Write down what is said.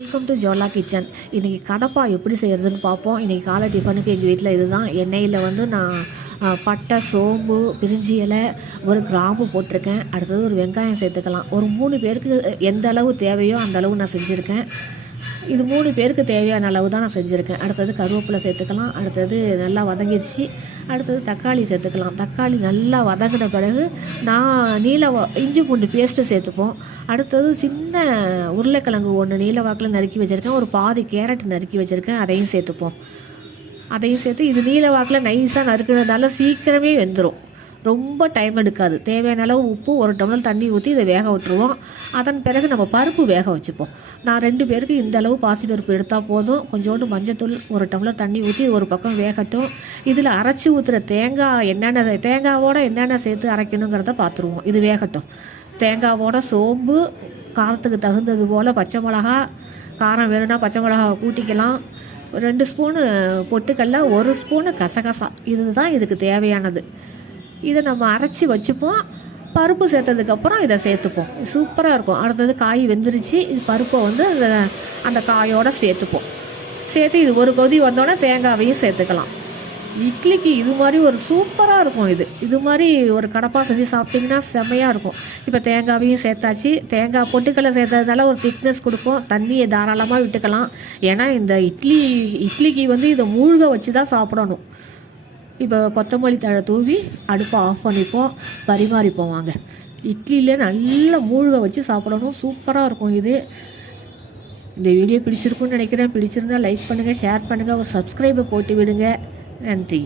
Welcome to ஜோலா kitchen. இன்றைக்கி கடப்பா எப்படி செய்கிறதுன்னு பார்ப்போம். இன்றைக்கி காலை டிஃபனுக்கு எங்கள் வீட்டில் இதுதான். எண்ணெயில் வந்து நான் பட்டை, சோம்பு, பிரிஞ்சி இலை, ஒரு கிராம்பு போட்டிருக்கேன். அடுத்தது ஒரு வெங்காயம் சேர்த்துக்கலாம். ஒரு 3 பேருக்கு எந்த அளவு தேவையோ அந்த அளவு நான் செஞ்சுருக்கேன். இது 3 பேருக்கு தேவையான அளவு தான் நான் செஞ்சுருக்கேன். அடுத்தது கருவேப்பிலை சேர்த்துக்கலாம். அடுத்தது நல்லா வதங்கிடுச்சு. அடுத்தது தக்காளி சேர்த்துக்கலாம். தக்காளி நல்லா வதங்கின பிறகு நான் இஞ்சி பூண்டு பேஸ்ட்டு சேர்த்துப்போம். அடுத்தது சின்ன உருளைக்கிழங்கு ஒன்று நீல வாக்கில் நறுக்கி வச்சுருக்கேன். ஒரு பாதி கேரட் நறுக்கி வச்சுருக்கேன், அதையும் சேர்த்துப்போம். அதையும் சேர்த்து இது நீல வாக்கில் நைஸாக நறுக்கிறதுனால சீக்கிரமே வெந்துடும், ரொம்ப டைம் எடுக்காது. தேவையான அளவு உப்பு, 1 டம்ளர் தண்ணி ஊற்றி இதை வேக விட்டுருவோம். அதன் பிறகு நம்ம பருப்பு வேக வச்சுப்போம். நான் 2 பேருக்கு இந்த அளவு பாசிப்பருப்பு எடுத்தால் போதும். கொஞ்சோண்டு மஞ்சத்தூள், 1 டம்ளர் தண்ணி ஊற்றி ஒரு பக்கம் வேகட்டும். இதில் அரைச்சி ஊற்றுற தேங்காவோடு என்னென்ன சேர்த்து அரைக்கணுங்கிறத பார்த்துருவோம். இது வேகட்டும். தேங்காவோட சோம்பு, காரத்துக்கு தகுந்தது போல் பச்சை மிளகா, காரம் வேணும்னா பச்சை மிளகா கூட்டிக்கலாம். 2 ஸ்பூனு பொட்டுக்கடலை, 1 ஸ்பூனு கசகசா, இதுதான் இதுக்கு தேவையானது. இதை நம்ம அரைச்சி வச்சுப்போம். பருப்பு சேர்த்ததுக்கப்புறம் இதை சேர்த்துப்போம். சூப்பராக இருக்கும். அடுத்தது காய் வெந்துருச்சு. இது பருப்பை வந்து அந்த காயோடு சேர்த்துப்போம். சேர்த்து இது ஒரு கொதி வந்தோடனே தேங்காவையும் சேர்த்துக்கலாம். இட்லிக்கு இது மாதிரி ஒரு சூப்பராக இருக்கும். இது மாதிரி ஒரு கடப்பா செஞ்சு சாப்பிட்டிங்கன்னா செம்மையாக இருக்கும். இப்போ தேங்காவையும் சேர்த்தாச்சு. தேங்காய் பொட்டுக்கடலை சேர்த்ததுனால ஒரு திக்னஸ் கொடுக்கும். தண்ணியை தாராளமாக விட்டுக்கலாம். ஏன்னா இந்த இட்லிக்கு வந்து இதை மூழ்க வச்சு தான் சாப்பிடணும். இப்போ கொத்தமல்லி தழை தூவி அடுப்பை ஆஃப் பண்ணிப்போம், பரிமாறிப்போம். வாங்க, இட்லியிலே நல்லா மூழ்க வச்சு சாப்பிடணும். சூப்பராக இருக்கும் இது. இந்த வீடியோ பிடிச்சிருக்குன்னு நினைக்கிறேன். பிடிச்சிருந்தால் லைக் பண்ணுங்கள், ஷேர் பண்ணுங்கள், ஒரு சப்ஸ்கிரைபை போட்டு விடுங்க. நன்றி.